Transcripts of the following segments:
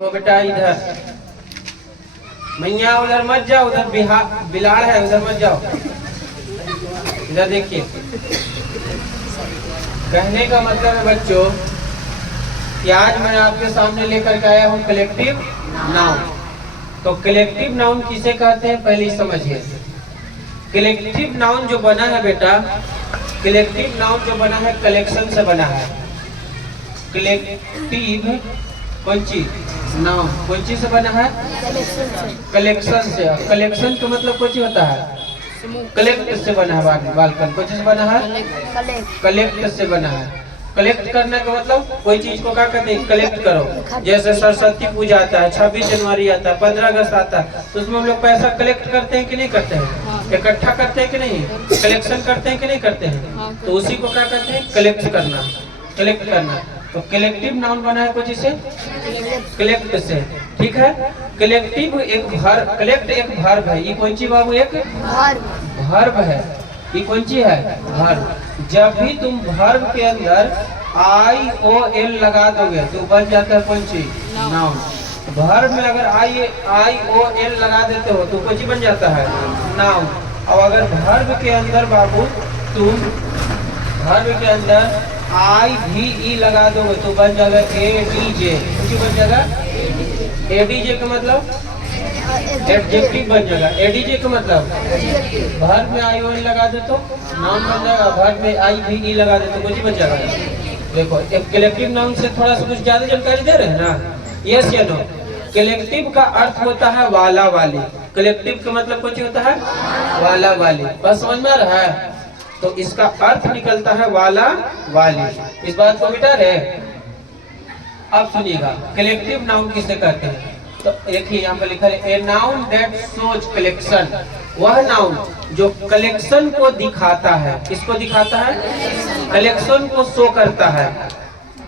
तो बेटा इधर मैया उधर मत जाओ, उधर बिलाड़ है, उधर मत जाओ। इधर देखिए, कहने का मतलब है बच्चों कि आज मैं आपके सामने लेकर के आया हूँ कलेक्टिव नाउन। तो कलेक्टिव नाउन किसे कहते हैं पहले समझिए। कलेक्टिव नाउन जो बना है बेटा, कलेक्टिव नाउन जो बना है कलेक्शन से बना है। कलेक्टिव कौन चीज नाउन कौन चीज से बना है? कलेक्शन से। कलेक्शन तो मतलब कौन चीज होता है? कलेक्ट से बना है। बालकन कौन चीज से बना है? कलेक्ट से बना है। कलेक्ट करने का मतलब कोई चीज को क्या कहते हैं? कलेक्ट करो। जैसे सरस्वती पूजा आता है, 26 जनवरी आता है, 15 अगस्त आता है, तो उसमें हम लोग पैसा कलेक्ट करते हैं कि नहीं करते हैं? इकट्ठा करते हैं कि नहीं? कलेक्शन करते हैं कि नहीं करते हैं? तो उसी को क्या कहते हैं? कलेक्ट करना, कलेक्ट करना। तो कलेक्टिव नाउन बना है कुछ से कलेक्ट से, ठीक है। कलेक्टिव एक वर्ब, कलेक्ट एक वर्ब है। ये कौन सी बाबू? एक वर्ब है। ये कौन सी है? वर्ब। जब भी तुम वर्ब के अंदर IOL लगा दोगे तो बन जाता है कौन सी? नाउन। वर्ब में अगर IOL लगा देते हो तो कौन सी बन जाता है? नाउन। और अगर वर्ब के अंदर बाबू तुम वर्ब के अंदर IVE लगा दोगे तो बन जाएगा ADJ। क्यों बन जाएगा? ADJ का मतलब एडजेक्टिव बन जाएगा। ADJ का मतलब वर्ब में IOL लगा दे तो नाउन बन जाएगा, वर्ब में IVE लगा दे तो कुछ बन जाएगा। देखो एक कलेक्टिव नाउन से थोड़ा सा कुछ ज्यादा जानकारी दे रहे हैं ना, यस या नो? कलेक्टिव का अर्थ होता है वाला वाली। कलेक्टिव का मतलब कुछ होता है वाला वाली। बस समझ में आ रहा है? तो इसका अर्थ निकलता है वाला वाली। इस बात को मिटा रहे? अब सुनिएगा कलेक्टिव नाउन किसे कहते हैं। तो देखिए यहाँ पर लिखा है a noun that shows collection. वह नाउन जो कलेक्शन को दिखाता है। किसको दिखाता है? कलेक्शन को शो करता है।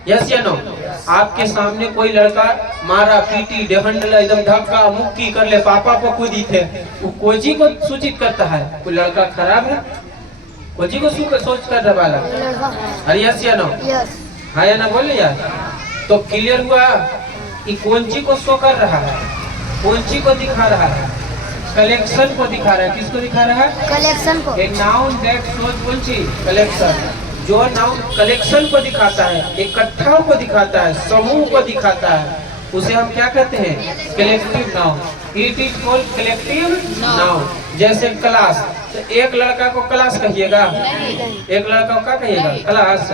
यस या नो? आपके सामने कोई लड़का मारा पीटी डहंडला एकदम धक्का मुक्की कर ले, पापा को कूदी थे, वो कोई को सूचित करता है कोई लड़का खराब है, कोई को सोच कर रहा वाला। अरे यस या नो? हाँ या ना बोले यार। तो क्लियर हुआ कि कौन ची को शो कर रहा है, कौन ची को दिखा रहा है? कलेक्शन को दिखा रहा है। किसको दिखा रहा है? कलेक्शन को। ए नाउन दैट शोज कौन ची? कलेक्शन। जो नाउन कलेक्शन को दिखाता है, इकट्ठा को दिखाता है, समूह को दिखाता है, उसे हम क्या कहते हैं? Collective noun. It is called collective noun. जैसे क्लास, तो एक लड़का को क्लास कहिएगा? एक लड़का को क्या कहिएगा? क्लास।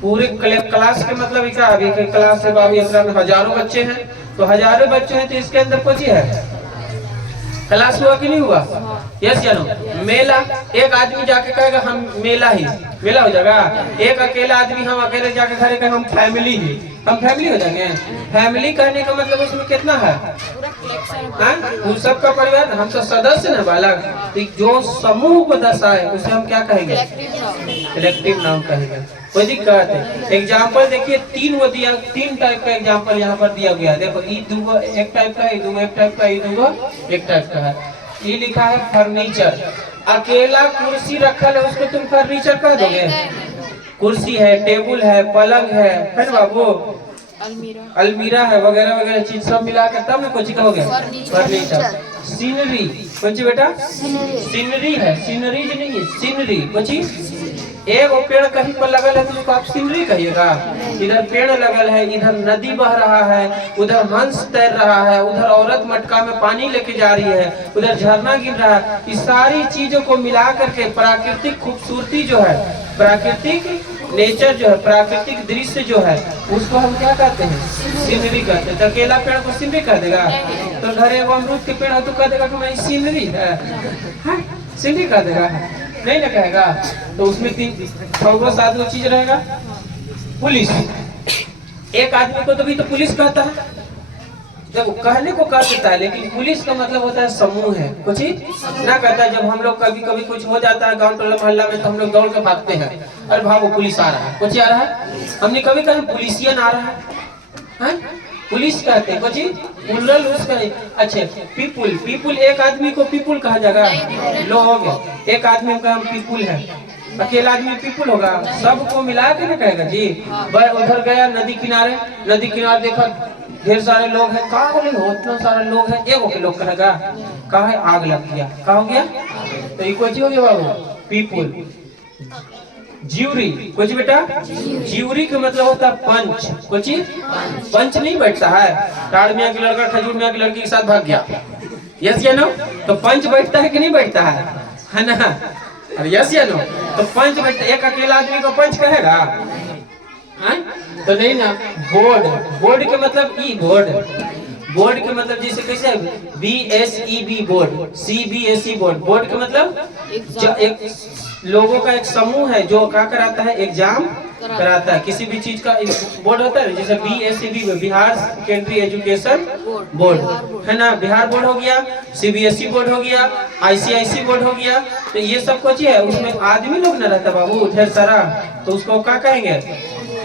पूरे क्लास के मतलब क्या? अभी क्लास है बाबू, एक में हजारों बच्चे हैं, तो हजारों बच्चे हैं तो इसके अंदर कुछ है क्लास। हुआ कि नहीं हुआ? यस या नो? मेला, एक आदमी जाके कहेगा हम मेला ही, मेला हो जाएगा। एक अकेला आदमी हम अकेले जाके खड़े कहें हम फैमिली ही, हम फैमिली हो जाएंगे। फैमिली कहने का मतलब उसमें कितना है? उन सबका परिवार, हम सब सदस्य न बालक। जो समूह को दर्शाए उसे हम क्या कहेंगे? कलेक्टिव नाउन कहेंगे। कोई दिक्कत है? एग्जाम्पल देखिए, तीन टाइप का एग्जाम्पल यहाँ पर दिया गया। देखो ई दूगो एक टाइप का, ई दूगो एक टाइप का, ई दूगो एक टाइप का है। ये लिखा है फर्नीचर। अकेला कुर्सी रखल है उसको तुम फर्नीचर कह दोगे? कुर्सी है, टेबल है, पलंग है ना बाबू, अलमीरा है, वगैरह वगैरह चीज सब मिला कर तब ना कुछ कहोगे फर्नीचर। सीनरी कुछ बेटा? सीनरी है, सीनरी नहीं है, सीनरी कुछ। एक पेड़ कहीं पर लगल है तो उसको आप सीनरी कहिएगा? इधर पेड़ लगल है, इधर नदी बह रहा है, उधर हंस तैर रहा है, उधर औरत मटका में पानी लेके जा रही है, उधर झरना गिर रहा है। इस सारी चीजों को मिला करके प्राकृतिक खूबसूरती जो है, प्राकृतिक नेचर जो है, प्राकृतिक दृश्य जो है, उसको हम क्या कहते हैं? सीनरी कहते हैं। तो अकेला पेड़ को सीनरी कह देगा? तो घर एगो अमरूद के पेड़ है तो कह देगा कि मैं सीनरी है, सीनरी कह देगा? नहीं ना कहेगा। तो उसमें 3-7 चीज रहेगा। पुलिस, एक आदमी को तो भी तो पुलिस कहता है। देखो कहने को कह देता है, लेकिन पुलिस का मतलब होता है समूह है, कुछ ही ना कहता है। जब हम लोग कभी कभी कुछ हो जाता है गांव टोला मोहल्ला में तो हम लोग दौड़ के भागते हैं, अरे भागो पुलिस आ रहा है, कुछ आ रहा है। हमने कभी कहा पुलिसियन आ रहा है, पुलिस कहते हैं कुछ प्लूरल उसका। अच्छा पीपुल, पीपुल एक आदमी को पीपुल कहा जाएगा? लोग, एक आदमी का हम पीपुल है, अकेला आदमी पीपुल होगा? सबको मिला के ना कहेगा जी। उधर गया नदी किनारे, नदी किनारे देखा ढेर सारे लोग हैं, कहा बोले हो इतना सारा लोग है, एगो के लोग कहेगा कहा है आग लग गया, कहा हो गया तो ये कोची हो गया बाबू पीपुल। ज्यूरी कुछ बेटा, ज्यूरी का मतलब होता है पंच, कुछ पंच नहीं बैठता है, टाड़ मियाँ की लड़का खजूर मियाँ की लड़की के साथ भाग गया, यस या नो, तो पंच बैठता है कि नहीं बैठता है ना, अरे यस या नो, तो पंच बैठता, एक अकेला आदमी को पंच कहेगा हाँ? तो नहीं ना। बोर्ड, बोर्ड के मतलब ई बोर्ड, बोर्ड के मतलब जैसे कैसे BSEB board, CBSE board, board के मतलब एक लोगों का एक समूह है जो क्या कराता है, एग्जाम कराता है, किसी भी चीज का बोर्ड होता है, जैसे BSEB Bihar secondary education board है ना, बिहार बोर्ड हो गया, CBSE बोर्ड हो गया, ICIC बोर्ड हो गया, तो ये सब कुछ है, उसमें आदमी लोग न रहता बाबू ढेर सारा, तो उसको क्या कहेंगे,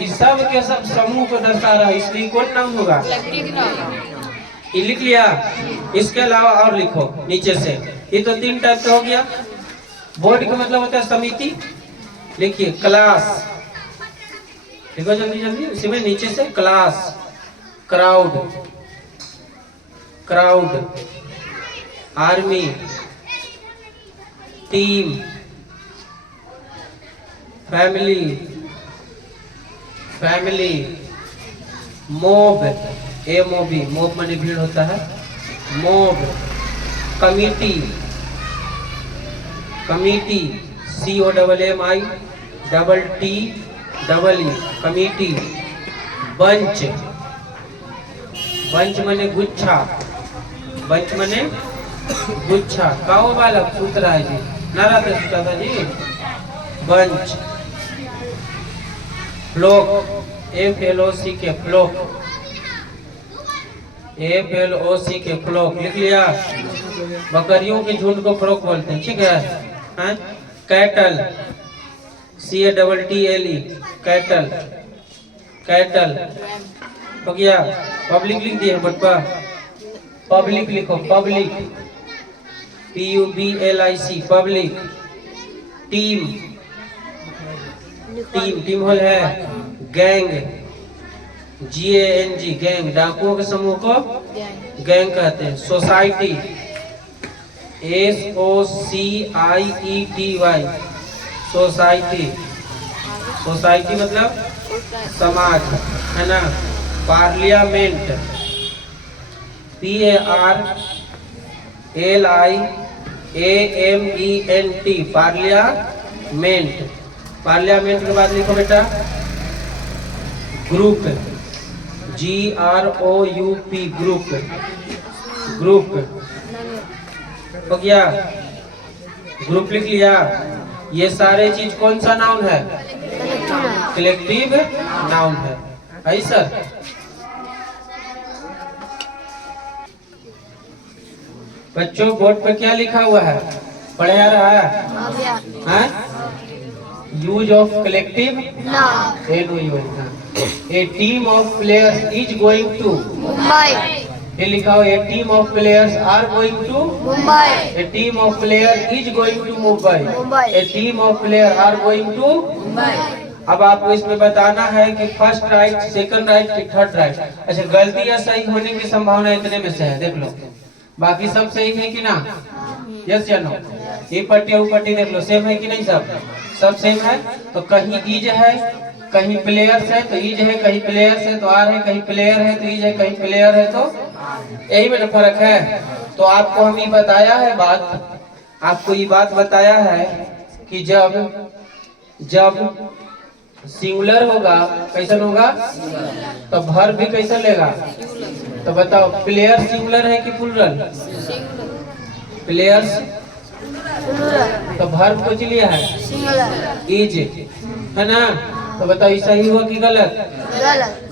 इस सब के सब समूह को दर्शा रहा है, इसलिए कौन नाम होगा, ये लिख लिया। इसके अलावा और लिखो नीचे से, ये तो 3 टाइप का हो गया। बोर्ड का मतलब होता है समिति, लिखिए क्लास, देखो जल्दी जल्दी, इसी में नीचे से class, crowd, crowd, army, team, family, family, mob, MOB, mob माने भीड़ होता है, mob, committee, committee, COMMI TTE, committee, bunch, bunch माने गुच्छा, बंच माने गुच्छा, काओ वाला सूत्रा है जी, नारा पे सूत्रा था जी, बंच, फ्लोक, FLOC के फ्लोक, FLOC के फ्लोक, लिख लिया। बकरियों के झुंड को फ्लोक बोलते हैं, ठीक है। कैटल, CATTLE, कैटल, कैटल हो गया। पब्लिक लिख दिया बटवा, पब्लिक लिखो, public, PUBLIC, public. Team, team, team whole है। गैंग, GANG, गैंग, डाकुओं के समूह को गैंग कहते हैं। सोसाइटी, SOCIETY, सोसाइटी, सोसाइटी मतलब समाज है ना। Parliament, PARLIAMENT, parliament. पार्लियामेंट के बाद लिखो बेटा ग्रुप, GROUP, ग्रुप, ग्रुप हो गया। ग्रुप लिख लिया। ये सारे चीज कौन सा नाउन है? कलेक्टिव नाउन है। आई सर, बच्चों बोर्ड पे क्या लिखा हुआ है? पढ़े आ रहा है? Use of collective noun. A team of players is going to Mumbai. ये लिखा हो, a team of players are going to Mumbai. A team of players is going to Mumbai. A team of players are going to Mumbai. अब आपको इसमें बताना है कि first right, second right कि थर्ड राइट। अच्छा, गलती या सही होने की संभावना इतने में से है, देख लो। बाकी सब सही है कि ना? यस या नो? ये पट्टी और पट्टी देख लो, सेम है कि नहीं? सब सेम है। तो कहीं इज है, कहीं प्लेयर्स है तो इज है, कहीं प्लेयर्स है तो आर है, कहीं प्लेयर है तो इज है, कहीं प्लेयर है तो, यही में फर्क है। तो आपको हम ये बताया है बात, आपको ये बात बताया है कि जब सिंगुलर होगा कैसन होगा, तो वर्ब भी कैसा लेगा? तो बताओ, प्लेयर सिंगुलर है कि प्लूरल? प्लेयर्स, तो वर्ब कुछ लिया है इज, है ना? तो बताओ ये सही हुआ कि गलत?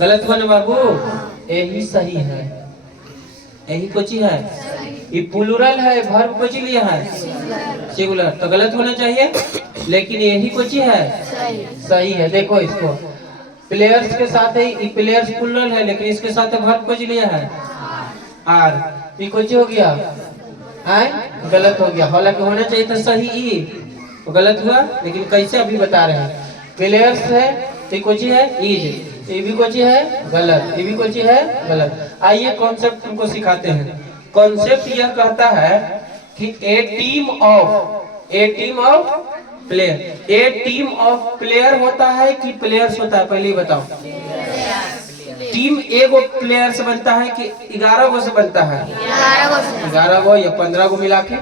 गलत हुआ ना बाबू, यही सही है, यही कुछ है। ये प्लूरल है, वर्ब कुछ लिया है सिंगुलर, तो गलत होना चाहिए, लेकिन यही कुछ है, सही है। देखो इसको, प्लेयर्स के साथ ही प्लेयर्स प्लूरल है, लेकिन इसके साथ वर्ब कुछ लिया है आर, ये कुछ हो गया है, गलत हो गया। हालांकि होना चाहिए था सही ई, तो गलत हुआ। लेकिन कैसे अभी बता रहे हैं, प्लेयर्स है तो कुछ है इज, ये भी कोई चीज है गलत, ये भी कोई चीज है गलत। आइए कॉन्सेप्ट तुमको सिखाते हैं। कॉन्सेप्ट यह कहता है कि a team of player, a team of player होता है कि प्लेयर्स होता है, पहले ही बताओ। टीम एगो प्लेयर से बनता है कि 11 गो से बनता है? 11 गो या 15 गो मिला के,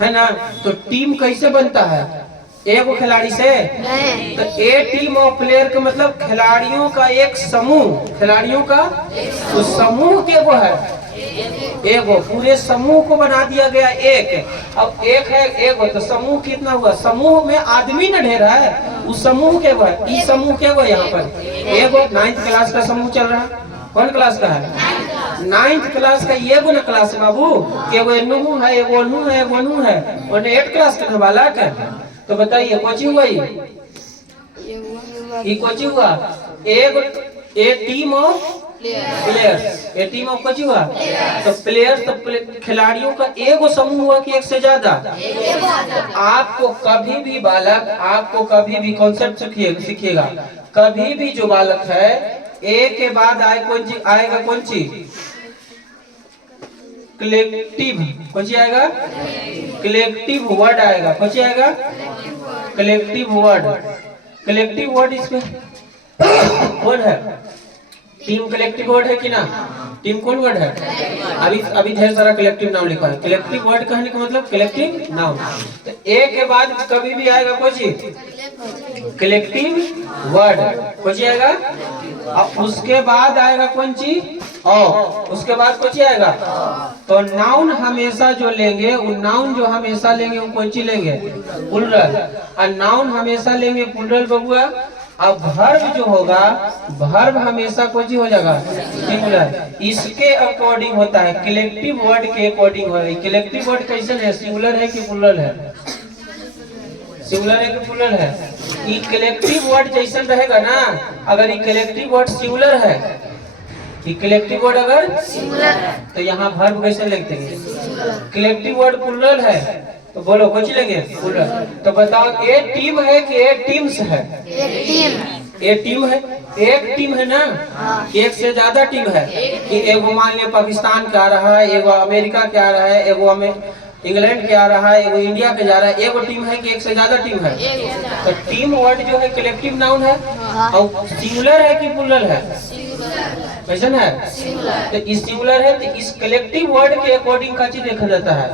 है ना। तो टीम कैसे बनता है? एगो खिलाड़ी से नहीं। तो ए टीम ऑफ प्लेयर का मतलब खिलाड़ियों का एक समूह, खिलाड़ियों का उस समूह के वो है एगो, पूरे समूह को बना दिया गया एक। अब एक है एगो, तो समूह कितना हुआ? समूह में आदमी न ढेर है, उस समूह के वो है। इस समूह के वो यहाँ पर एगो 9th क्लास का समूह चल रहा है। कौन क्लास का है? 9th क्लास का। ये वो ना क्लास है बाबू, एगो एनू है, एगो अनु है, एगो अनु है, और 8th क्लास का बालक है। तो बताइए कोची हुआ ये कोची हुआ? A team of players, a team of coachee हुआ? तो प्लेयर्स तो खिलाड़ियों का एगो समूह हुआ कि एक से ज्यादा? आपको कभी भी बालक, आपको कभी भी कॉन्सेप्ट सीखिएगा, कभी भी जो बालक है ए के बाद आएगा कौन चीज? कलेक्टिव। कौन सी आएगा? कलेक्टिव वर्ड आएगा। कौन सी आएगा? Collective word. कलेक्टिव वर्ड इसमें कौन है? टीम कलेक्टिव वर्ड है कि ना? टीम कौन वर्ड है? अभी ढेर सारा कलेक्टिव नाउन लिखा है। कलेक्टिव वर्ड कहने का मतलब कलेक्टिव नाउन। तो ए के बाद कभी भी आएगा कौन चीज? Collective word. कौन सी आएगा? और उसके बाद आएगा कौन चीज? उसके बाद कौन सी आएगा? तो नाउन हमेशा जो लेंगे, वो नाउन जो हमेशा लेंगे वो कौन सी लेंगे? प्लुरल। और नाउन हमेशा लेंगे प्लुरल बबुआ। अब वर्ब जो होगा, वर्ब हमेशा कौन सी हो जाएगा? सिंगुलर। इसके अकॉर्डिंग होता है, कलेक्टिव वर्ड के अकॉर्डिंग हो रहा है। कलेक्टिव वर्ड कैसे है? सिंगुलर है कि प्लुरल है? सिंगुलर है कि प्लुरल है? ये कलेक्टिव वर्ड जैसा रहेगा ना, अगर ये कलेक्टिव वर्ड सिंगुलर है, ये कलेक्टिव वर्ड अगर सिंगुलर है, तो यहाँ वर्ब कैसे लिखते हैं? कलेक्टिव वर्ड प्लुरल है, तो बोलो कौन सी लेंगे? प्लुरल। तो बताओ ए टीम है कि ए टीम्स है? ए टीम है। एक टीम है ना, एक से ज्यादा टीम है कि एगो मान लिया पाकिस्तान के आ रहा है, एगो अमेरिका के आ रहा है, एगो इंग्लैंड के आ रहा है, एगो इंडिया के जा रहा है। एगो टीम है कि एक से ज्यादा टीम है? तो टीम वर्ड जो है कलेक्टिव नाउन है, और सिंगुलर है कि प्लुरल है? कैसन है? तो इस सिंगुलर है, तो इस कलेक्टिव वर्ड के अकॉर्डिंग का चीज देखा जाता है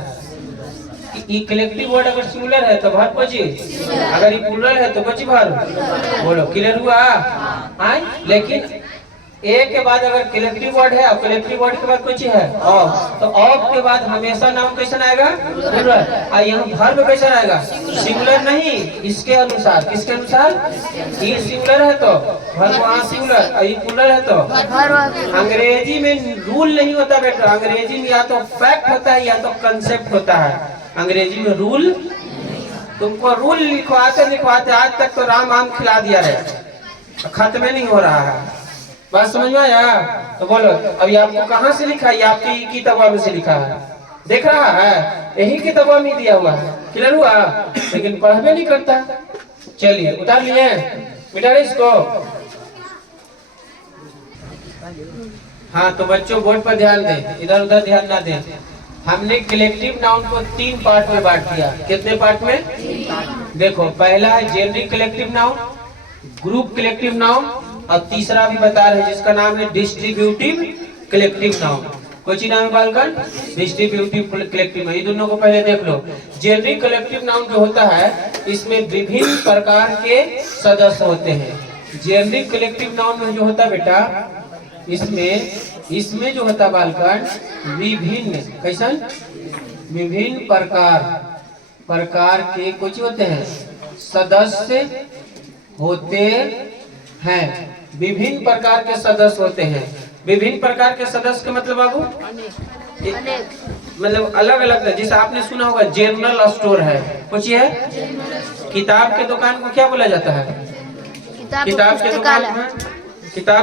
कि ये कलेक्टिव वर्ड अगर सिंगुलर है तो वर्ब बची, अगर ये प्लुरल है तो बची वर्ब। बोलो क्लियर हुआ? हाँ। लेकिन ए के बाद अगर कलेक्टिव वर्ड है और कलेक्टिव वर्ड के बाद कुछ है ऑफ, तो ऑफ के बाद हमेशा नाउन कैसा आएगा? प्लुरल। और यहाँ वर्ब कैसा आएगा? सिंगुलर नहीं, इसके अनुसार। किसके अनुसार? ये सिंगुलर है तो वर्ब वहाँ सिंगुलर, और ये प्लुरल है तो अंग्रेजी में रूल नहीं होता बेटा। अंग्रेजी में या तो फैक्ट होता है या तो कंसेप्ट होता है। अंग्रेजी में रूल, तुमको रूल लिखवाते आज तक तो राम आम खिला दिया है, खत्म नहीं हो रहा है। बात समझ में आया? तो बोलो अभी आपको कहाँ से लिखा है? आपकी किताबों में से लिखा है, देख रहा है? यही किताबों में दिया हुआ है। क्लियर हुआ? लेकिन पढ़वे नहीं करता। चलिए उतार लिए, मिटा रहे इसको। हाँ तो बच्चों बोर्ड पर ध्यान दें, इधर उधर ध्यान ना दें। हमने कलेक्टिव नाउन को 3 पार्ट में बांट दिया। कितने पार्ट में? देखो पहला है generic collective noun, group collective noun, और तीसरा भी बता रहे हैं जिसका नाम है डिस्ट्रीब्यूटिव कलेक्टिव नाउन। कोई चीज नाम है बालकन? Distributive collective. ये दोनों को पहले देख लो। जेनरिक कलेक्टिव नाउन जो होता है, इसमें विभिन्न प्रकार के सदस्य होते हैं। जेनरिक कलेक्टिव नाउन में जो होता है बेटा, इसमें जो होता है बालकन, विभिन्न कैसन? विभिन्न प्रकार के कुछ होते हैं सदस्य होते हैं। विभिन्न प्रकार के सदस्य होते हैं। विभिन्न प्रकार के सदस्य का मतलब बाबू मतलब अलग अलग। जैसे आपने सुना होगा जनरल स्टोर है, कुछ है। किताब के दुकान को क्या बोला जाता है? किताब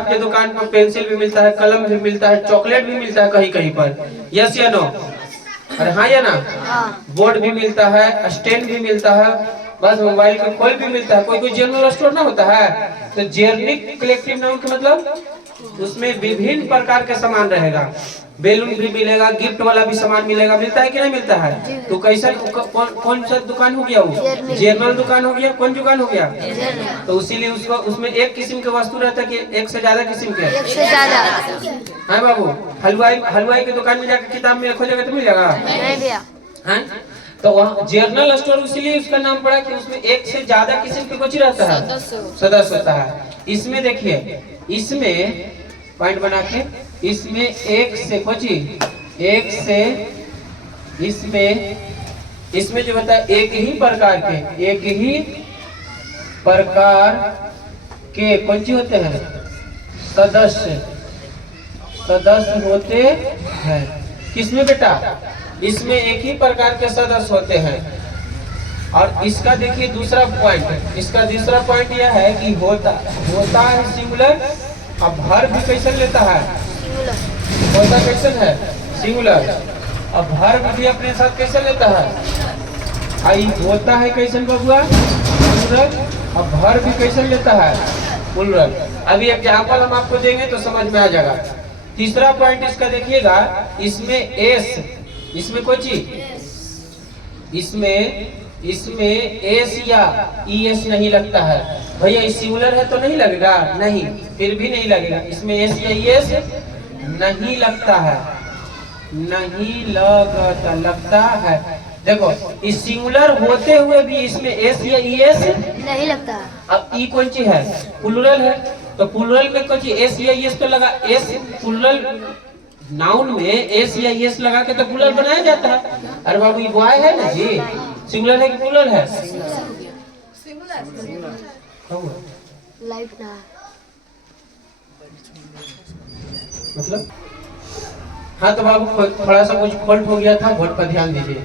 के दुकान पर पेंसिल भी मिलता है, कलम भी मिलता है, चॉकलेट भी मिलता है कहीं कहीं पर। यस या नो? अरे हाँ या ना? बोर्ड भी मिलता है, स्टैंड भी मिलता है, बस मोबाइल का खोल भी मिलता है। कोई कोई जनरल स्टोर ना होता है, तो जेनरिक कलेक्टिव नाउन का मतलब उसमें विभिन्न प्रकार के सामान रहेगा। बैलून भी मिलेगा, गिफ्ट वाला भी सामान मिलेगा। मिलता है कि नहीं मिलता है? तो कैसा कौन सा दुकान हो गया? वो जनरल दुकान हो गया। कौन दुकान हो गया? तो इसीलिए उसको उसमें एक किस्म के वस्तु रहता है कि एक से ज्यादा किस्म के? एक से ज्यादा। हाँ बाबू, हलवाई की दुकान में जाकर किताब में खोजेगा तो मिलेगा नहीं भैया। हाँ, तो वहाँ जनरल स्टोर इसलिए उसका नाम पड़ा कि उसमें एक से ज्यादा किस्म के कुछ रहता है, सदस्य होता है। इसमें देखिए, इसमें पॉइंट बना के, इसमें एक से एक से इसमें जो होता है एक ही प्रकार के कुछ होते हैं, सदस्य होते हैं। किसमें बेटा? इसमें एक ही प्रकार के सदस्य होते हैं। और इसका देखिए दूसरा पॉइंट, इसका दूसरा पॉइंट यह है कि होता है सिंगुलर। अब भर भी कैसे लेता है? होता कैसे है? सिंगुलर। अब भर भी अपने साथ कैसे लेता है? आई होता है कैसे बबुआ? प्लूरल। अब भर भी कैसे लेता है? प्लूरल। अभी एग्जाम्पल हम आपको देंगे तो समझ में आ जाएगा। तीसरा पॉइंट इसका देखिएगा, इसमें एस, इसमें कोई चीज, इसमें एस या ईएस नहीं लगता है। भैया ये सिंगुलर है तो नहीं लगेगा? नहीं, फिर भी नहीं लगेगा। इसमें एस या ईएस नहीं लगता है, लगता है। देखो, इस सिंगुलर होते हुए भी इसमें एस या ईएस नहीं लगता है। अब ई कौन सी है? प्लूरल है, तो प्लूरल में कुछ एस या ईएस तो लगा। एस प्लूरल नाउन में एस या ईएस लगा के तो प्लूरल बनाया जाता है। अरे बाबू, ये बॉय है ना जी? सिंगुलर है कि प्लूरल है? लाइफ ना मतलब हाँ, तो बाबू थोड़ा सा कुछ फॉल्ट हो गया था, वोट पर ध्यान दीजिए।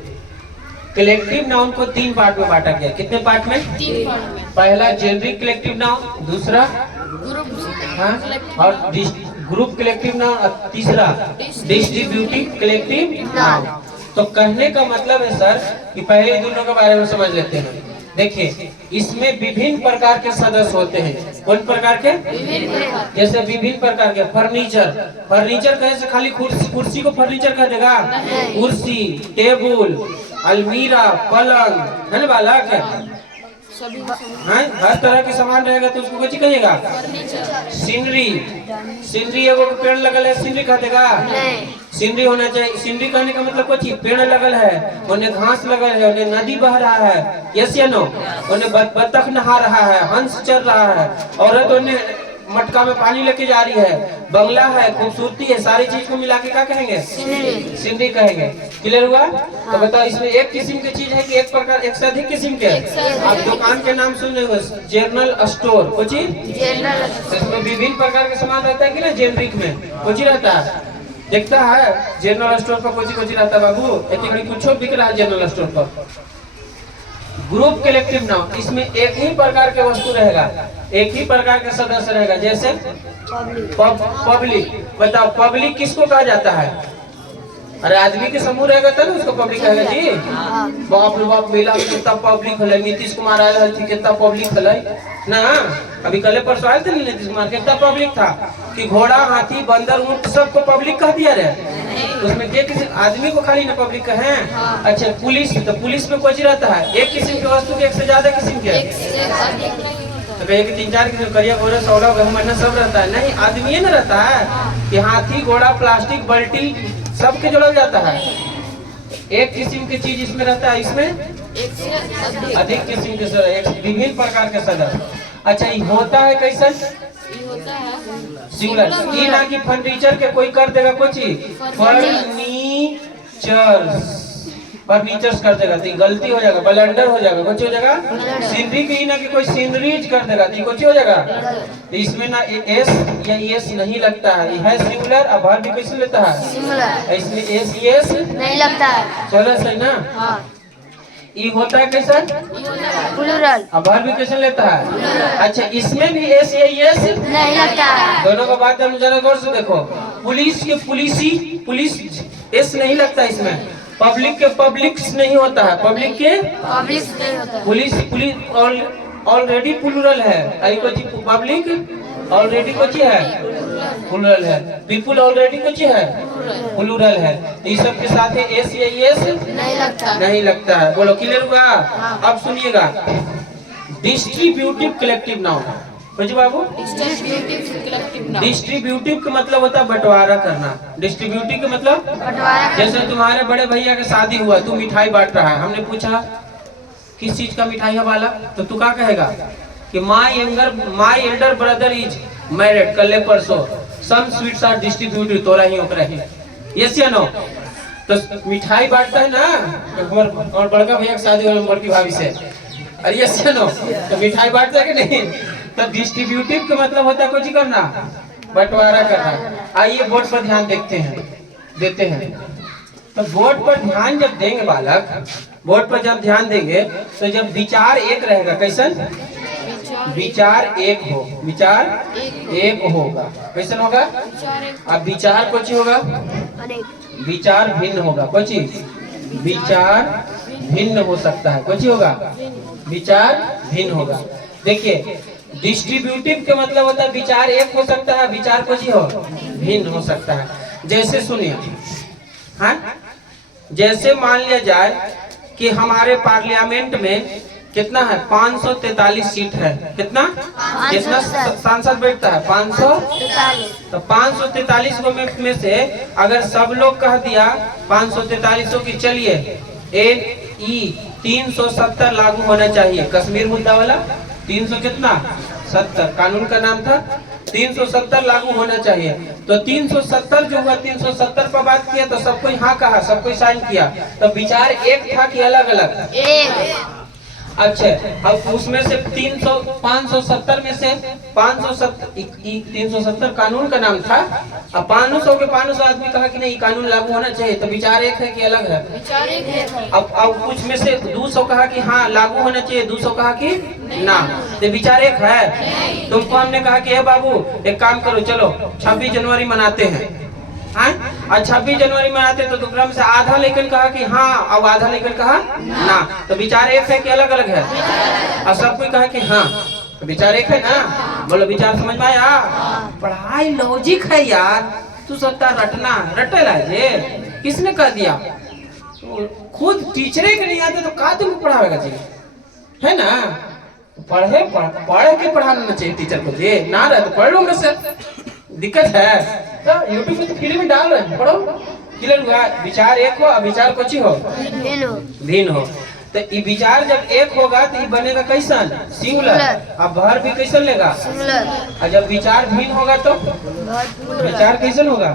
कलेक्टिव नाउन को 3 पार्ट में बांटा गया। कितने पार्ट में? 3 पार्ट में। पहला जेनरिक कलेक्टिव नाउन, दूसरा और ग्रुप कलेक्टिव नाउन, और तीसरा डिस्ट्रीब्यूटिव कलेक्टिव नाउन। तो कहने का मतलब है सर कि पहले दोनों के बारे में समझ लेते हैं। देखिए, इसमें विभिन्न प्रकार के सदस्य होते हैं। कौन प्रकार के? जैसे विभिन्न प्रकार के फर्नीचर कहे से खाली कुर्सी को फर्नीचर कह देगा? कुर्सी, टेबल, अलमीरा, पलंग, है ना बालक? हर तरह के सामान रहेगा तो उसको कुछ कहिएगा? सीनरी एगो पेड़ लगल है, सीनरी कह देगा? सीनरी होना चाहिए। सीनरी कहने का मतलब कुछ पेड़ लगल है, उन्हें घास लगल है, उन्हें नदी बह रहा है, यस या नो? उन्हें बत्तख नहा रहा है, हंस चल रहा है, औरत उन्हें मटका में पानी लेके जा रही है, बंगला है, खूबसूरती है, सारी चीज को मिला के क्या कहेंगे? सीनरी कहेंगे। क्लियर हुआ? तो बताओ, इसमें एक किस्म की चीज है कि एक प्रकार, एक से अधिक किस्म के? आप दुकान के नाम सुन रहे हो, जनरल स्टोर। कुछ इसमें विभिन्न प्रकार के सामान रहता है कि ना? जेनरिक में कुछ रहता है, देखता है जनरल स्टोर पर कुछ रहता है बाबू। इतनी कुछ बिक रहा है जनरल स्टोर पर। ग्रुप कलेक्टिव नाउन, इसमें एक ही प्रकार के वस्तु रहेगा, एक ही प्रकार के सदस्य रहेगा। जैसे पब्लिक। बताओ, पब्लिक किसको कहा जाता है? अरे आदमी के समूह रहेगा तब ना उसको पब्लिक कहेगा जी। बाप रे बाप, मेला में कितना पब्लिक है। नीतीश कुमार आया थी, कितना पब्लिक है ना? अभी कल परसों आए थे नीतीश कुमार, कितना पब्लिक था कि घोड़ा, हाथी, बंदर, ऊंट सबको पब्लिक कह दिया रे। उसमें क्या किसी आदमी को खाली ना पब्लिक कहे? अच्छा, पुलिस, तो पुलिस में कुछ रहता है एक किस्म की वस्तु के, एक से ज्यादा किस्म के? तो कहिए कि 3-4 किस्म, करिया, घोड़ा, सौड़ा, गहमना सब रहता है। नहीं, आदमी ना रहता है कि हाथी, घोड़ा, प्लास्टिक, बल्टी सबके जोड़ा जाता है। एक किस्म की चीज इसमें रहता है, इसमें अधिक किस्म के सदस्य, विभिन्न प्रकार के सदस्य। अच्छा, ये होता है कैसे? सिंगुलर। ये ना कि फर्नीचर के कोई कर देगा कुछ, फर्नीचर्स कर देगा तो गलती हो जाएगा, ब्लंडर हो जाएगा, कुछ हो जाएगा। सीनरी की ना कि कोई सीनरीज कर देगा तो कुछ हो जाएगा। तो इसमें ना एस या एस नहीं लगता है, यह है सिंगुलर। अब भर भी कैसे लेता है? इसमें एस एस नहीं लगता है। चलो सही ना? ये होता है कैसे? प्लूरल। अब भर भी कैसे लेता है? अच्छा, इसमें भी एस या एस नहीं लगता है। दोनों का बात जरा गौर से देखो। पुलिस के पुलिस एस नहीं लगता इसमें, पब्लिक के पब्लिक्स नहीं होता है, पब्लिक के पब्लिक नहीं होता है। पुलिस पुलिस ऑलरेडी प्लूरल है। आई को पब्लिक ऑलरेडी कुछ है प्लूरल है। पीपुल ऑलरेडी कुछ है प्लूरल है। तो इस सब के साथ है एस या एस नहीं लगता है। बोलो क्लियर हुआ? अब सुनिएगा, डिस्ट्रीब्यूटिव कलेक्टिव नाउन। बुझे बाबू? डिस्ट्रीब्यूटिव का मतलब होता है बंटवारा करना। डिस्ट्रीब्यूटिव का मतलब बंटवारा। जैसे तुम्हारे बड़े भैया के शादी हुआ, तू मिठाई बांट रहा है, हमने पूछा किस चीज का मिठाई है वाला, तो तू क्या कहेगा कि my Elder brother is married, कल परसों सम स्वीट्स आर डिस्ट्रीब्यूटेड, तोरा ही ओकरा ही। यस या नो? तो मिठाई बांटता है ना, और बड़का भैया की शादी हो बड़की भाभी से, अरे यस या नो? तो मिठाई बांटता है कि नहीं? तो डिस्ट्रीब्यूटिव का मतलब होता है कुछ करना, बंटवारा करना। आइए बोर्ड पर ध्यान देते हैं। तो बोर्ड पर ध्यान जब देंगे बालक, बोर्ड पर जब ध्यान देंगे तो जब विचार एक रहेगा, कैसन? विचार एक हो, विचार एक होगा, कैसन होगा? अब विचार कुछ होगा, विचार भिन्न होगा। कुछ विचार भिन्न हो सकता है, कुछ होगा विचार भिन्न होगा। देखिए डिस्ट्रीब्यूटिव के मतलब होता है विचार एक हो सकता है, विचार कुछ हो भिन्न हो सकता है। जैसे सुनिए, हाँ, जैसे मान लिया जाए कि हमारे पार्लियामेंट में कितना है, 543 सीट है। कितना सांसद बैठता है? 543। तो 543 में से अगर सब लोग कह दिया 543 की चलिए NE 370 लागू होना चाहिए, कश्मीर मुद्दा वाला 300 कितना 70, कानून का नाम था 370 लागू होना चाहिए। तो 370 जो हुआ, 370 पर बात किया तो सबको हाँ कहा, सबको साइन किया। तो विचार एक था कि अलग अलग? एक। अच्छा, अब उसमें से 570 में से 370 कानून का नाम था। अब 500 के 500 आदमी कहा कि नहीं कानून लागू होना चाहिए, तो विचार एक है कि अलग है? विचार एक है। अब कुछ में से 200 कहा कि हाँ लागू होना चाहिए, 200 कहा कि ना, तो विचार एक है। तुमको हमने कहा कि हे बाबू एक काम करो, चलो 26 जनवरी मनाते हैं। और 26 जनवरी मनाते तो दूसरा में से आधा लेकिन कहा कि हाँ, अब आधा लेकिन कहा ना, तो विचार एक है कि अलग अलग है? और सब कोई कहा कि हाँ, तो विचार एक है ना? बोलो विचार समझ में आया? पढ़ाई लॉजिक है यार, तू सकता रटना रटेला जे किसने कह दिया? खुद टीचरे के नहीं आते तो का तुमको पढ़ावेगा जी, है ना? पढ़ के पढ़ाना चाहिए टीचर को जी, ना रहे तो पढ़ लूंगा सर, दिक्कत है। तो यूट्यूब में तो फ्री में डाल रहे हैं, पढ़ो। क्लियर हुआ? विचार एक हो, विचार कुछ हो भिन्न हो। तो ये विचार जब एक होगा तो ये बनेगा कैसन? सिंगुलर। अब भर भी कैसन लेगा? और जब विचार भिन्न होगा तो विचार कैसन होगा?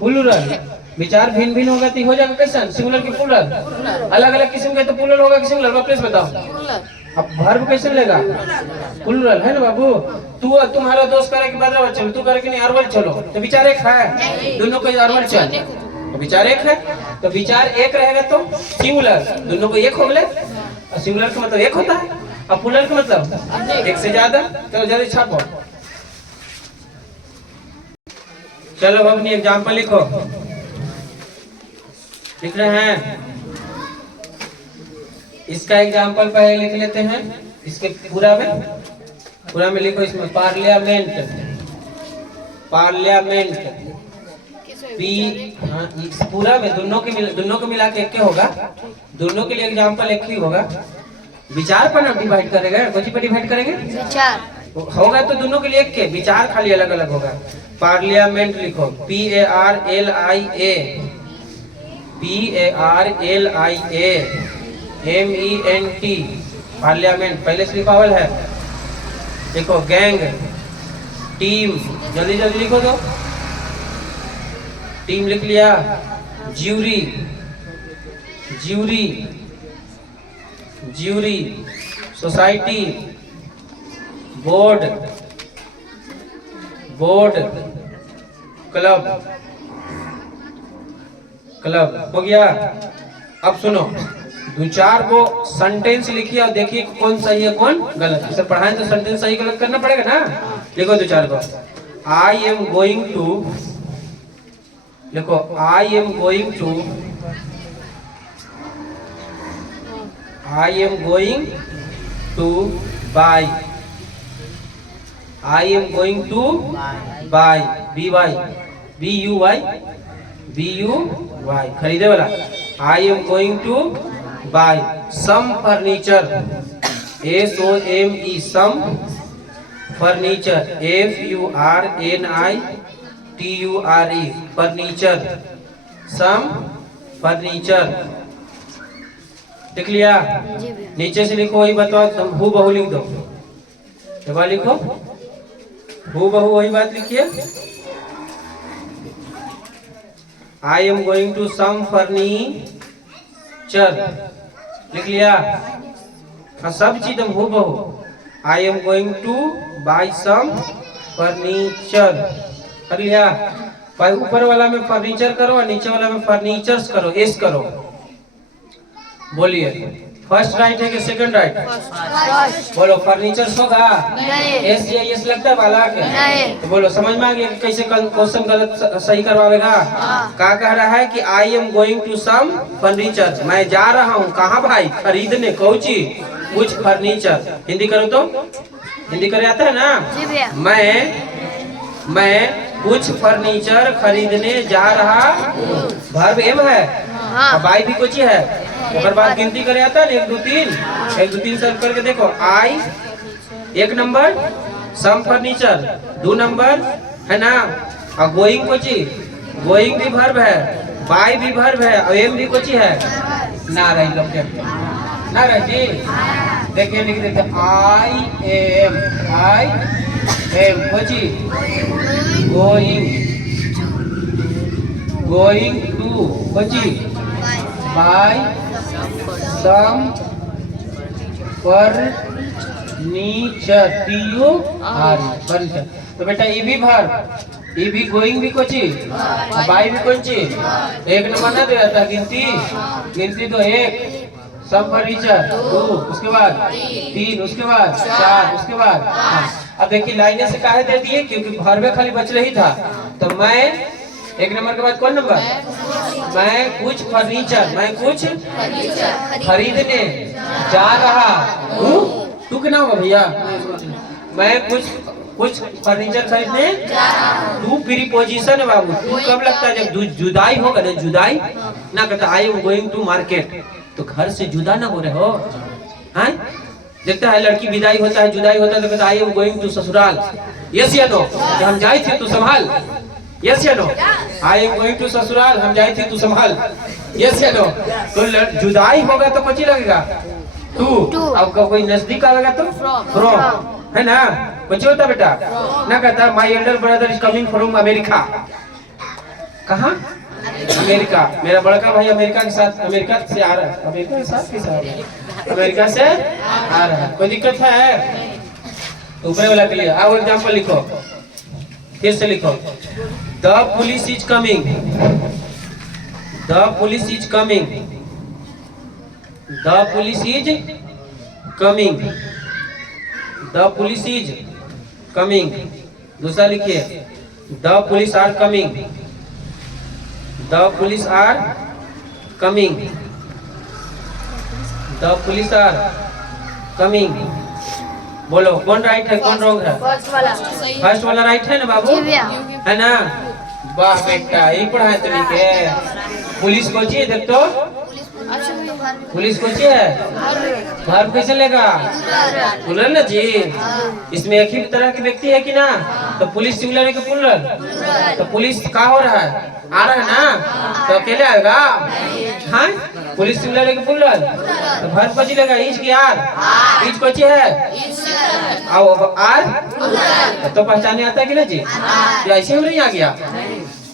प्लूरल। विचार भिन्न होगा तो हो जाएगा कैसन? सिंगुलर की प्लूरल। अलग अलग किस्म के तो प्लूरल होगा कि सिंगुलर? प्लीज बताओ। अब वर्ब कैसे लेगा? प्लूरल है ना बाबू? तू तुम्हारा दोस्त करे कि बदरवा चलो, तू करे कि नहीं अरवल चलो, तो विचार एक है, दोनों को अरवल चल, तो विचार एक है। तो विचार एक रहेगा तो सिंगुलर, दोनों को एक हो गए। और सिंगुलर का मतलब एक होता है, और प्लूरल का मतलब एक से ज्यादा। चलो जल्दी छापो, चलो अपनी एग्जाम्पल लिखो। लिख रहे हैं? इसका एग्जाम्पल पहले लिख लेते हैं। इसके पूरा में लिखो। इसमें पार्लियामेंट पूरा में दोनों को मिला के एक होगा। दोनों के लिए एग्जाम्पल एक ही होगा। विचार पर ना डिवाइड करेंगे, कौन सी पर डिवाइड करेंगे? विचार होगा तो दोनों के लिए एक के, विचार खाली अलग अलग होगा। पार्लियामेंट लिखो, PARLIAMENT, पार्लियामेंट। पहले से पावल है, देखो गैंग, टीम, जल्दी जल्दी लिखो तो। टीम लिख लिया। ज्यूरी, सोसाइटी, बोर्ड, क्लब हो गया। अब सुनो, 2-4 को सेंटेंस लिखिए और देखिए कौन सही है कौन गलत। इसे पढ़ाएं तो सेंटेंस सही गलत करना पड़ेगा ना। लिखो 2-4 को। I am going to I am going to buy, I am going to buy, B Y, B U Y, B U Y, खरीदे वाला। I am going to buy some furniture, S O M E, some furniture, F U R N I T U R E, furniture, some furniture. लिख लिया? जी भैया। नीचे से लिखो, वही बताओ, तुम हु बहु लिख दो। क्या लिखो? हु बहु वही बात लिखिए। I am going to some furniture, लिख लिया? हाँ, सब चीज हम हु बहु। I am going to buy some furniture, कर लिया? भाई ऊपर वाला में फर्नीचर करो और नीचे वाला में फर्नीचर्स करो, एस करो। बोलिए, फर्स्ट राइट है कि सेकंड राइट? बोलो, फर्नीचर्स होगा? एस या एस लगता है बालक? तो बोलो, समझ में आ गया कि कैसे क्वेश्चन गलत सही करवाएगा? क्या कह रहा है कि I am going to some furniture, मैं जा रहा हूँ कहाँ भाई? खरीदने, कौन चीज? कुछ फर्नीचर। हिंदी करो तो, हिंदी करे आता है ना? जी भैया। मैं कुछ फर्नीचर खरीदने जा रहा, वर्ब एम है, हाँ। बाई भी कुछ है। एक बार गिनती करे आता है, 1 2 3, 1 2 3 सर्च करके देखो। आई 1 नंबर, सम फर्नीचर 2 नंबर, है ना? और गोइंग को चीज, गोइंग भी वर्ब है, बाई भी वर्ब है, और एम भी कुछ है ना? रही लोग ना रही जी। देखिए लिख देते, I am Kochi, going to Kochi buy some furniture, T U R furniture. तो बेटा ये भी वर्ब, ये भी गोइंग भी कोची, बाय भी कोची। 1 नंबर ना दे जाता, गिनती तो 1, सब फर्नीचर 2, उसके बाद 3, उसके बाद 4, उसके बाद 5। अब देखिए लाइनें से काहे दे दिए, क्योंकि वर्ब खाली बच रही था। तो मैं 1 नंबर के बाद कौन नंबर? मैं कुछ फर्नीचर, मैं कुछ खरीदने जा रहा हूँ। तू क्या नाम है भैया? मैं कुछ फर्नीचर खरीदने, तू प्रीपोजिशन है बाबू। तू कब लगता है? जब जुदाई होगा ना, जुदाई ना कहता I am going to market, तो घर से जुदा ना हो रहे हो। हाँ, देखता है लड़की विदाई होता है, जुदाई होता है, तो कहता आई एम गोइंग टू ससुराल, यस या नो? हम जाए थे तू संभाल, यस या no? I am going to ससुराल, हम जाए थे तू संभाल, यस या नो? तो जुदाई होगा तो कुछ लगेगा तू, अब कोई नजदीक आएगा तो फ्रॉम, है ना? कुछ होता बेटा ना, कहता my Elder brother is coming from America. कहाँ? अमेरिका। मेरा बड़का भाई अमेरिका से आ रहा है। अमेरिका के साथ कैसे आ रहा है? अमेरिका से आ रहा है। कोई दिक्कत है? ऊपर वाला के लिए आओ, एग्जाम्पल लिखो, फिर से लिखो। The police is coming, the police is coming, the police is coming, the police is coming. दूसरा लिखिए, the police are coming, the police are coming, the police are coming. बोलो, कौन राइट है कौन रॉन्ग है? फर्स्ट वाला right है ना बाबू, है ना? वाह बेटा, यही पढ़ाए तो नहीं के। पुलिस को चाहिए, देख तो पुलिस को चाहिए, वर्ब कैसे लेगा? प्लूरल ना जी। इसमें एक ही तरह के व्यक्ति है कि ना? तो पुलिस सिंगुलर है कि प्लूरल? तो पुलिस का हो रहा है, आ रहा है ना, तो अकेले आएगा? हाँ, पुलिस सिंगुलर है कि प्लूरल? तो वर्ब को लेगा, इज की आर, इज को है और आर, तो पहचाने आता है कि ना जी? ऐसे ही नहीं आ गया?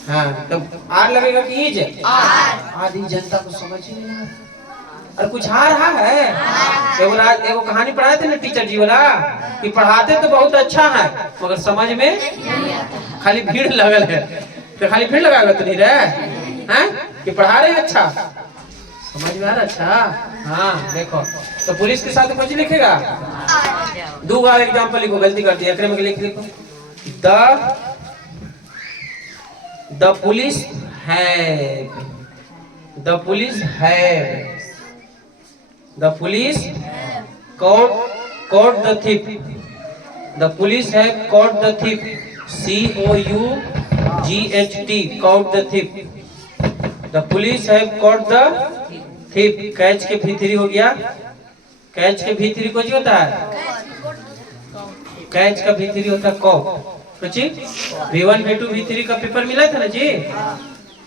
हाँ, तो आर लगेगा कि इज? आधी जनता को समझ ही नहीं आता। और कुछ आ रहा है। एगो कहानी पढ़ाए थे ना टीचर जी वाला, कि पढ़ाते तो बहुत अच्छा है मगर समझ में खाली भीड़ लगल है। तो खाली भीड़ लगा तो नहीं रहे हैं कि पढ़ा रहे हैं अच्छा, समझ में आ रहा? अच्छा हाँ, देखो तो पुलिस के साथ कुछ लिखेगा, दो एग्जाम्पल लिखो, गलती कर दिया, में लिख लिखो। The police have, the police have, the police caught the thief. The police have caught the thief. COUGHT, caught the thief. The police have caught the thief. Catch के भीतरी हो गया। कैच के भीतरी कुछ होता है, कैच का भीतरी होता है कॉप। कुछ V1 V2 V3 का पेपर मिला था ना जी,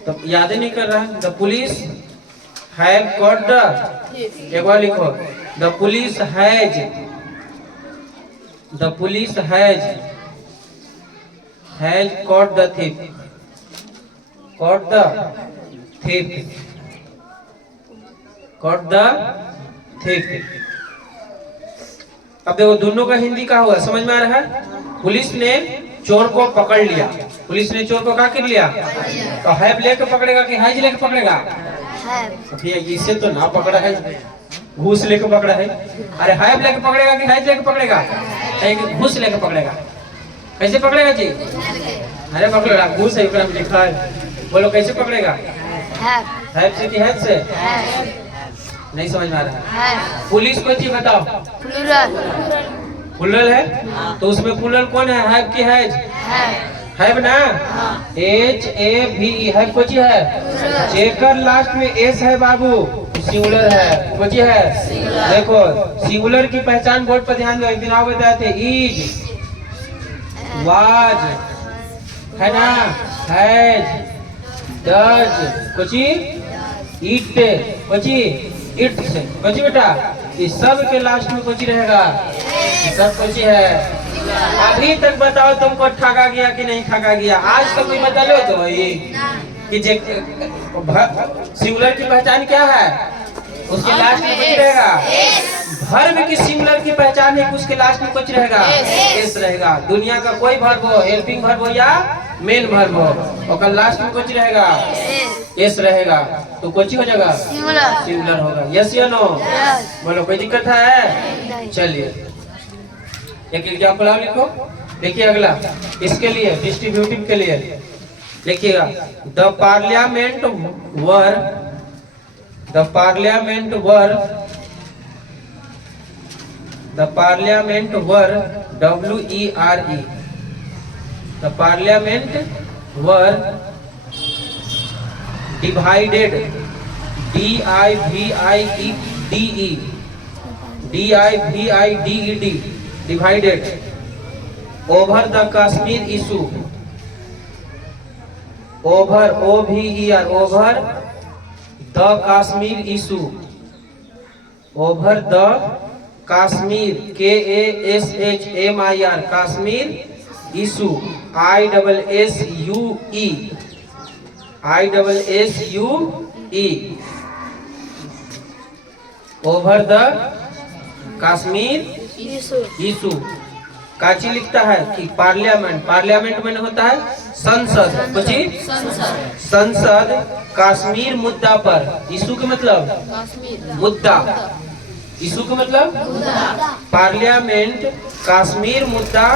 तो याद नहीं कर रहा। The police have caught the, एक बार लिखो, the police has, the police has caught the thief, caught the thief, caught the thief। अब देखो दोनों का हिंदी का हुआ, समझ में आ रहा है। पुलिस ने चोर को पकड़ लिया, पुलिस ने चोर को क्या कर लिया, तो हैव लेके पकड़ेगा कि हैज लेके पकड़ेगा? भैया इससे तो ना पकड़ा है, घूस लेके पकड़ा है। अरे हैव लेके पकड़ेगा कि हैज लेके पकड़ेगा? घूस लेके पकड़ेगा। कैसे पकड़ेगा जी? अरे पकड़ेगा, घूस है ऊपर में लिखा है, बोलो कैसे पकड़ेगा? हैव से कि हैज से? नहीं समझ में आ रहा है। पुलिस को चीज बताओ, प्लुरल है, तो उसमें प्लुरल कौन है, हैव की हैज? हैव ना, HAVE, हैव को चीज है, जेकर लास्ट में एस है बाबू, सिंगुलर है। को चीज है, देखो सिंगुलर की पहचान बोर्ड पर ध्यान दो, एक दिन आओ बताए थे, इज, वाज, है ना, हैज, डज, कुछ इट, कुछ इट्स, कुछ बेटा, इस सब के लास्ट में कुछ रहेगा, सब कुछ है। अभी तक बताओ तुमको ठगा गया कि नहीं ठगा गया? आज तक कोई बता लो तो भाई कि सिंगुलर की पहचान क्या है, उसके लास्ट में कुछ रहेगा। वर्ब की सिंगुलर की पहचान है कि उसके लास्ट में कुछ रहेगा, एस रहेगा। दुनिया का कोई वर्ब हो, हेल्पिंग वर्ब हो या मेन वर्ब हो, और लास्ट में कुछ रहेगा, एस रहेगा, तो कुछ हो जाएगा, सिंगुलर होगा। यस या नो? बोलो कोई दिक्कत है? चलिए एक एग्जाम्पल आप लिखो। देखिए अगला, इसके लिए डिस्ट्रीब्यूटिव के लिए लिखिएगा, the parliament were, the parliament were, the parliament were, WERE, the parliament were divided, DIVIDED, divided over the Kashmir issue, over, OVER, over the Kashmir issue, over the Kashmir, KASHMIR, Kashmir issue, ISSUE, over the Kashmir issue. काची लिखता है कि parliament, parliament में होता है संसद, कुछ संसद कश्मीर मुद्दा पर, इशू के मतलब मुद्दा, इशू के मतलब पार्लियामेंट कश्मीर मुद्दा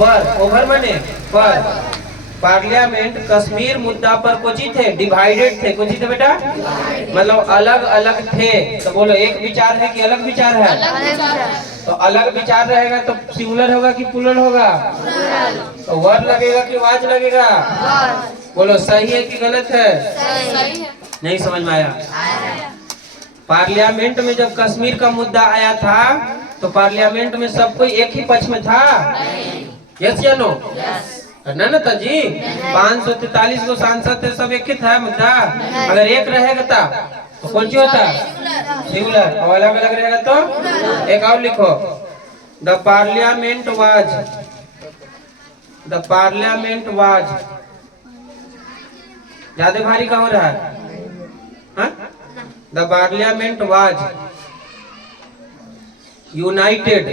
पर, ओवर माने पर, पार्लियामेंट कश्मीर मुद्दा पर कुछ थे, डिवाइडेड थे, कुछ थे बेटा, मतलब अलग अलग थे। तो बोलो एक विचार है कि अलग विचार है? तो अलग विचार रहेगा तो सिंगुलर होगा कि प्लुरल होगा? तो वर लगेगा कि वाज लगेगा? बोलो सही है कि गलत है? नहीं समझ में आया? पार्लियामेंट में जब कश्मीर का मुद्दा आया था तो पार्लियामेंट में सब कोई एक ही पक्ष में था? यस या नो? ना था जी, 543 को सांसद थे, सब एक ही था मुद्दा। अगर एक रहेगा तो कौन सी होता? सिंगुलर। और अलग अलग रहेगा तो एक और लिखो, the parliament was, the parliament was, ज्यादा भारी का हो रहा है, the parliament was United,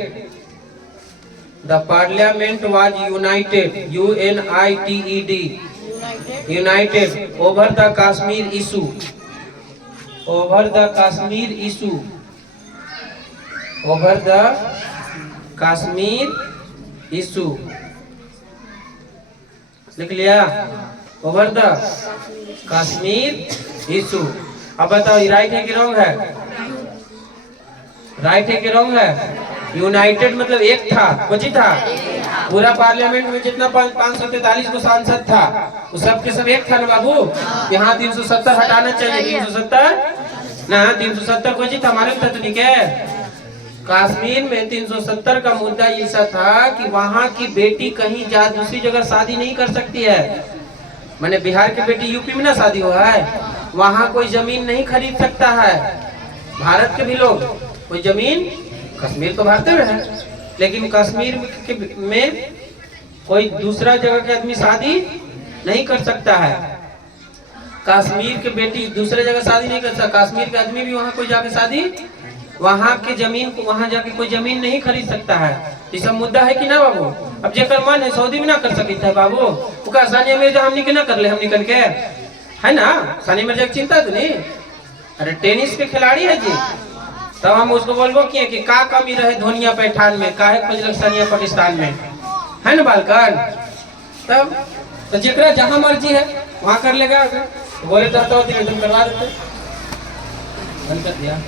the parliament was United, UNITED, United over the Kashmir issue, over the Kashmir issue, over the Kashmir issue, लिख लिया? Over the Kashmir issue. अब बताओ ये राइट है कि रॉन्ग है? राइट है कि रॉन्ग है? यूनाइटेड मतलब एक था, कुछ ही था। पूरा पार्लियामेंट में जितना 543 को सांसद था वो सब के सब एक था ना बाबू। यहाँ 370 हटाना चाहिए। 370 ना, 370 कुछ ही था, मालूम था तुझे क्या? कश्मीर में 370 का मुद्दा ऐसा था कि वहाँ की बेटी कहीं जा दूसरी जगह शादी नहीं कर सकती है। मैंने बिहार की बेटी यूपी में ना शादी हुआ है, वहाँ कोई जमीन नहीं खरीद सकता है। भारत के भी लोग कोई जमीन, कश्मीर तो भारत में है, लेकिन कश्मीर में कोई दूसरा जगह के आदमी शादी नहीं कर सकता है। कश्मीर के बेटी दूसरे जगह शादी नहीं कर सकता, कश्मीर के आदमी भी वहाँ कोई जाके शादी, वहाँ के जमीन को वहाँ जाके कोई जमीन नहीं खरीद सकता है। ये सब मुद्दा है कि ना बाबू? अब जेकर मन है सऊदी में ना कर सकता है बाबू, वो सानिया मिर्जा हमनी के ना कर ले, हम निकल के है ना। सानिया मिर्जा की चिंता तो नहीं, अरे टेनिस के खिलाड़ी है जी। तब हम उसको बोलबो कि का कमी रहे धोनिया पैठान में, काहे खोजलक सानिया पाकिस्तान में, है ना बालकन। तब तो जेकरा जहाँ मर्जी है वहाँ कर लेगा। बोले तो एकदम करवा देते, बंद कर दिया।